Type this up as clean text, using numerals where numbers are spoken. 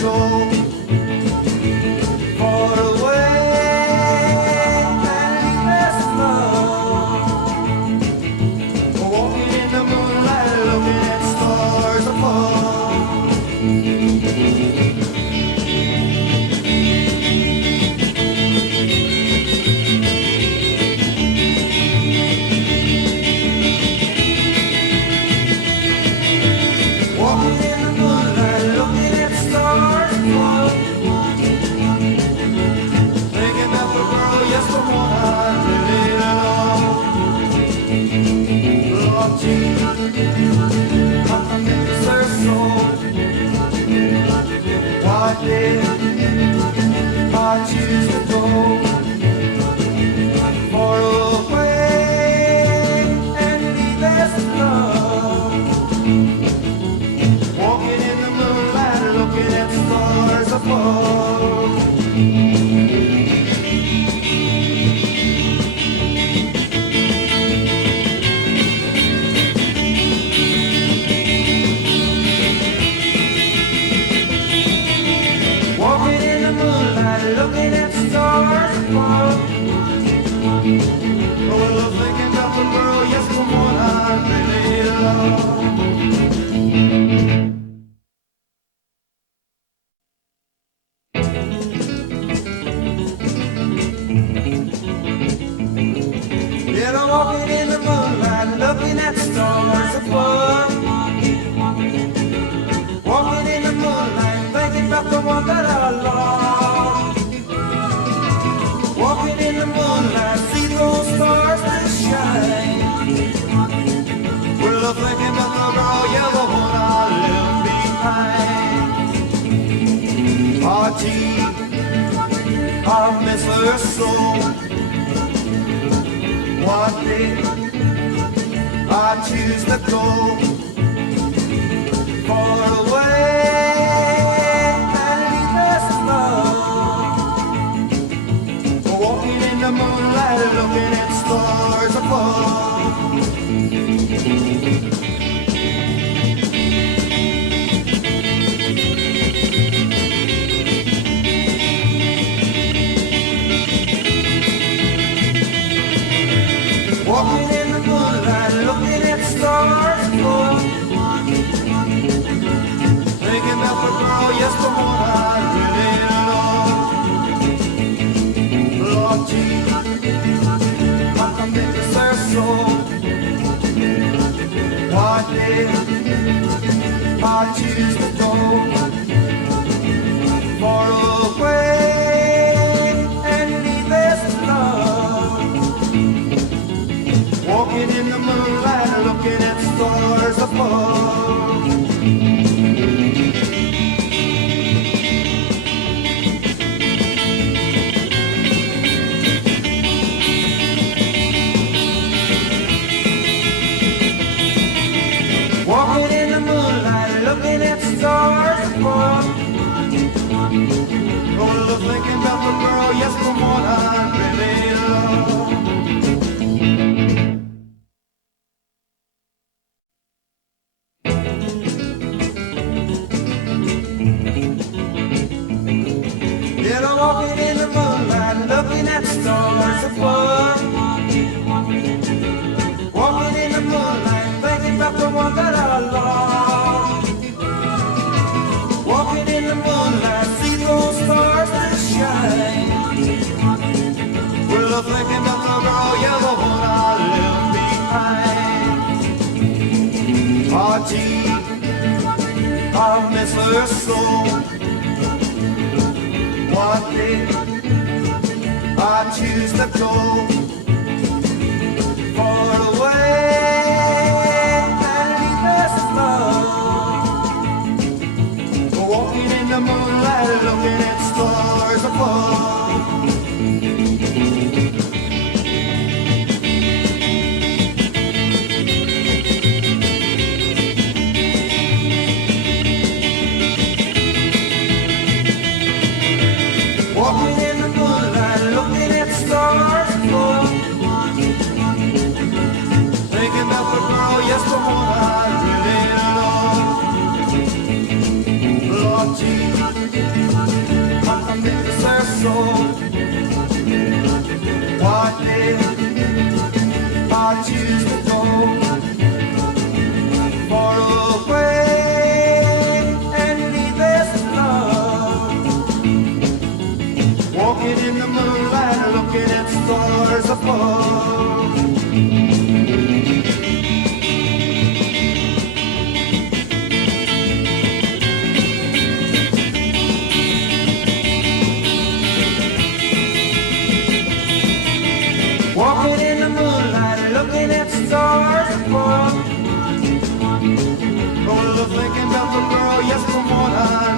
go far away and leave us alone. Walking in the moonlight, looking at stars above. Walking in the moonlight, looking at stars above. Thinking about the girl, yes, the one I really love. Lord Jesus, how can it serve so? Why did I choose to go far away and leave us alone? Walking in the moonlight, looking at stars above. Walking in the moonlight, looking at stars above. Oh, thinking about the girl, yes, the one I really love. Yeah, I'm walking in the moonlight, looking at stars above. Walking in the moonlight, thinking about the one that I love. Walking in the moonlight, see those stars that shine. Well, I'm thinking about the girl, yeah, the one I left behind. Oh, gee, I miss her so. One day I choose to go far away and leave us alone. Walking in the moonlight, looking at stars above. Walking in the moonlight, looking at stars above. Thinking about the girl, yes, the one I really love. Lord Jesus, how come they deserve so? Why did I choose to go far away and leave this love? Walking in the moonlight, looking at stars above. Walking in the moonlight, looking at stars above. Oh, thinking about the girl, yes, the one I really love. Yeah, I'm walking in the moonlight, looking at stars above. Walking in the moonlight, thinking about the one that I love. Walking in the moonlight, see those stars that shine. Well, I'm thinking about the girl, yeah, the one I left behind. Oh, gee, I miss her so. One day I choose to go far away and leave us alone. Walking in the moonlight, looking at stars above. Walking in the moonlight, looking at stars above. heart live, I choose to go far away and leave this love. Walking in the moonlight, looking at stars above. Walking in the moonlight, looking at stars above. Oh, thinking about the girl, yes, the one I